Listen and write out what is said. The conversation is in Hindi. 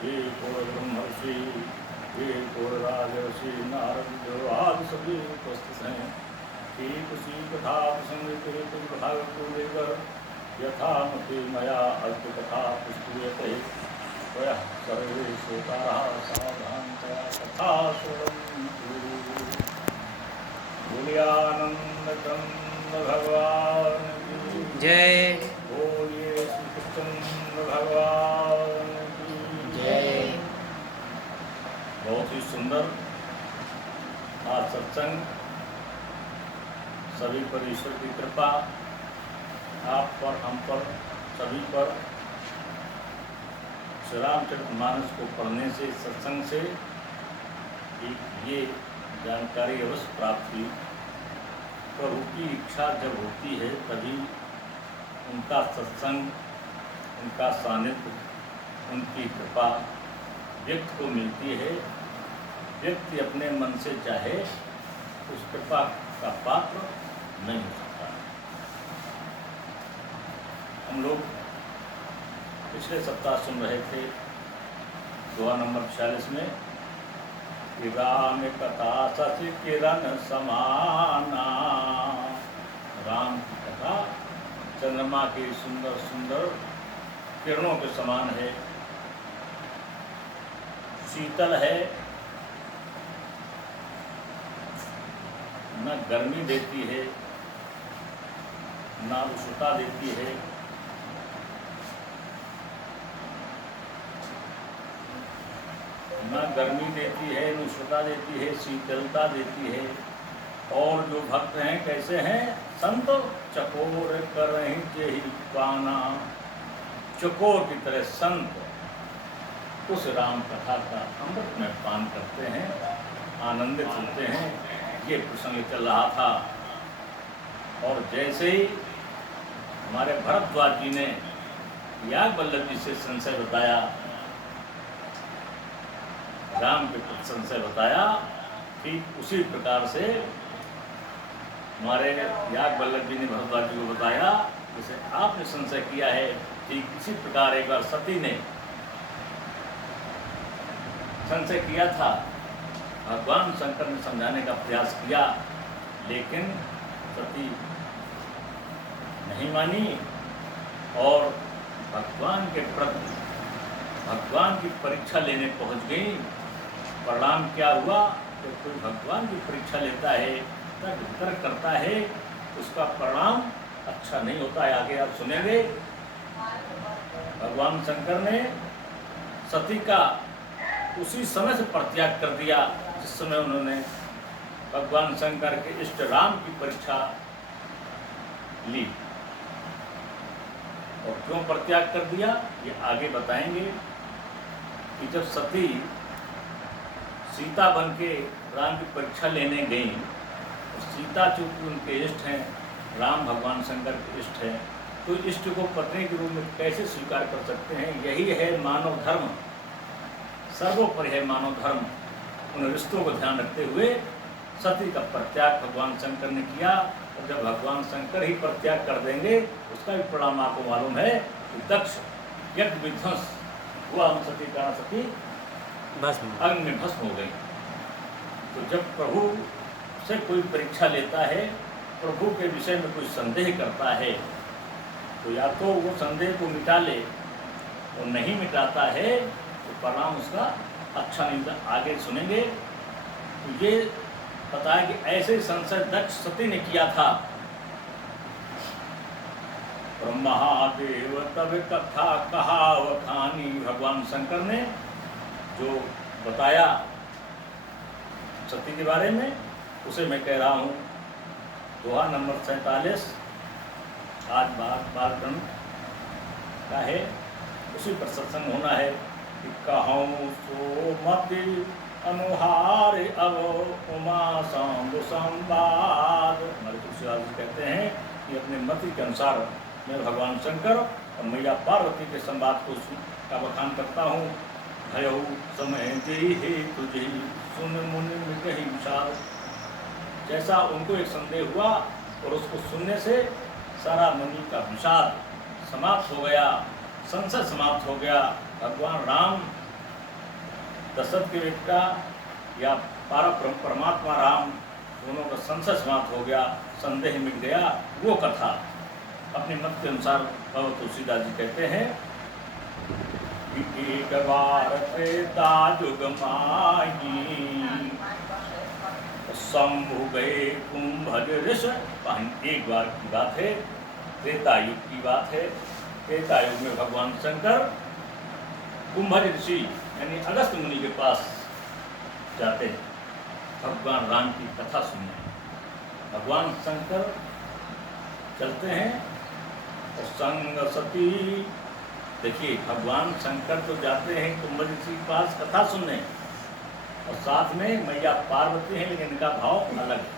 हे घोर ब्रह्मर्षि, हे घोर राजर्षि नारद जो आदि सभी उपस्थित हैं। ठीक उसी कथा प्रसंग के तुम भाग को लेकर यथा मति मया अद्य कथा पुष्पूयते वयः सर्वे श्रोतारः सावधानतया कथा श्रवन्तु। बोलियानंद चंद भगवान की जय। बोलिए श्री कृष्ण भगवान की जय। बहुत ही सुंदर आज सत्संग, सभी पर ईश्वर की कृपा, आप पर, हम पर, सभी पर। श्री रामचरितमानस को पढ़ने से, सत्संग से ये जानकारी अवश्य प्राप्त हुई। प्रभु की इच्छा जब होती है तभी उनका सत्संग, उनका सानिध्य, उनकी कृपा व्यक्ति को मिलती है। व्यक्ति अपने मन से चाहे उस कृपा का पात्र नहीं हो सकता। हम लोग पिछले सप्ताह सुन रहे थे दुआ नंबर 46 में, राम कथा शशि किरण समाना। राम की कथा चंद्रमा के सुंदर सुंदर किरणों के समान है, शीतल है, न गर्मी देती है न उष्णता देती है। न गर्मी देती है, न उष्णता देती है, शीतलता देती है। और जो भक्त हैं कैसे हैं? संत चकोर करहि जेहि पाना। चकोर की तरह संत उस राम कथा का अमृत में पान करते हैं, आनंदित होते हैं। ये प्रसंग चल रहा था। और जैसे ही हमारे भरद्वाज जी ने याज्ञवल्क्य जी से संशय बताया, राम के प्रति संशय बताया, ठीक उसी प्रकार से हमारे याज्ञवल्क्य जी ने भरद्वाज जी को बताया, जैसे आपने संशय किया है, ठीक इसी प्रकार एक बार सती ने संशय किया था। भगवान शंकर ने समझाने का प्रयास किया, लेकिन सती नहीं मानी और भगवान के प्रति भगवान की परीक्षा लेने पहुंच गई। परिणाम क्या हुआ? तो कोई भगवान की परीक्षा लेता है, तर्क करता है, उसका परिणाम अच्छा नहीं होता है। आगे आप सुनेंगे, भगवान शंकर ने सती का उसी समय से परित्याग कर दिया जिस समय उन्होंने भगवान शंकर के इष्ट राम की परीक्षा ली। और क्यों परित्याग कर दिया ये आगे बताएंगे कि जब सती सीता बन के राम की परीक्षा लेने गई, तो सीता चूंकि उनके इष्ट हैं, राम भगवान शंकर के इष्ट हैं, तो इष्ट को पत्नी के रूप में कैसे स्वीकार कर सकते हैं? यही है मानव धर्म, सर्वोपरि है मानव धर्म। उन रिश्तों को ध्यान रखते हुए सती का परित्याग भगवान शंकर ने किया। और जब भगवान शंकर ही परित्याग कर देंगे, उसका भी परिणाम आपको मालूम है कि दक्ष यज्ञ विध्वंस हुआ, सती का सती अग्नि में भस्म हो गई। तो जब प्रभु से कोई परीक्षा लेता है, प्रभु के विषय में कोई संदेह करता है, तो या तो वो संदेह को मिटा ले, वो नहीं मिटाता है तो परिणाम उसका अच्छा नहीं होता। आगे सुनेंगे तो ये पता है कि ऐसे संशय दक्ष सती ने किया था। महादेव तब कथा कहा वखानी, भगवान शंकर ने जो बताया सती के बारे में, उसे मैं कह रहा हूँ। दोहा नंबर 47 आज बालकन का है, उसी पर सत्संग होना है। कि कहूँ सो मति अनुहार अब उमा सांब संवाद। हमारे तुलसीदास जी कहते हैं कि अपने मति के अनुसार मैं भगवान शंकर और मैया पार्वती के संवाद का बखान करता हूँ। भयऊ समय दे हे तुझे सुन मुनि कही विचार। जैसा उनको एक संदेह हुआ और उसको सुनने से सारा मुनि का विषाद समाप्त हो गया, संशय समाप्त हो गया। भगवान राम दशरथ के बेटा या परमात्मा राम दोनों का संशय समाप्त हो गया, संदेह मिट गया, वो कथा अपने मत के अनुसार भगवत तुलसीदास जी कहते हैं कि एक बार त्रेता युग माही शंभु गए कुंभज ऋष। एक बार की बात है, त्रेता युग की बात है। त्रेता युग में भगवान शंकर कुंभज ऋषि यानी अगस्त मुनि के पास जाते हैं भगवान राम की कथा सुनने। भगवान शंकर चलते हैं और संग सती, देखिए भगवान शंकर तो जाते हैं कुंभज ऋषि के पास कथा सुनने और साथ में मैया पार्वती हैं, लेकिन इनका भाव अलग है।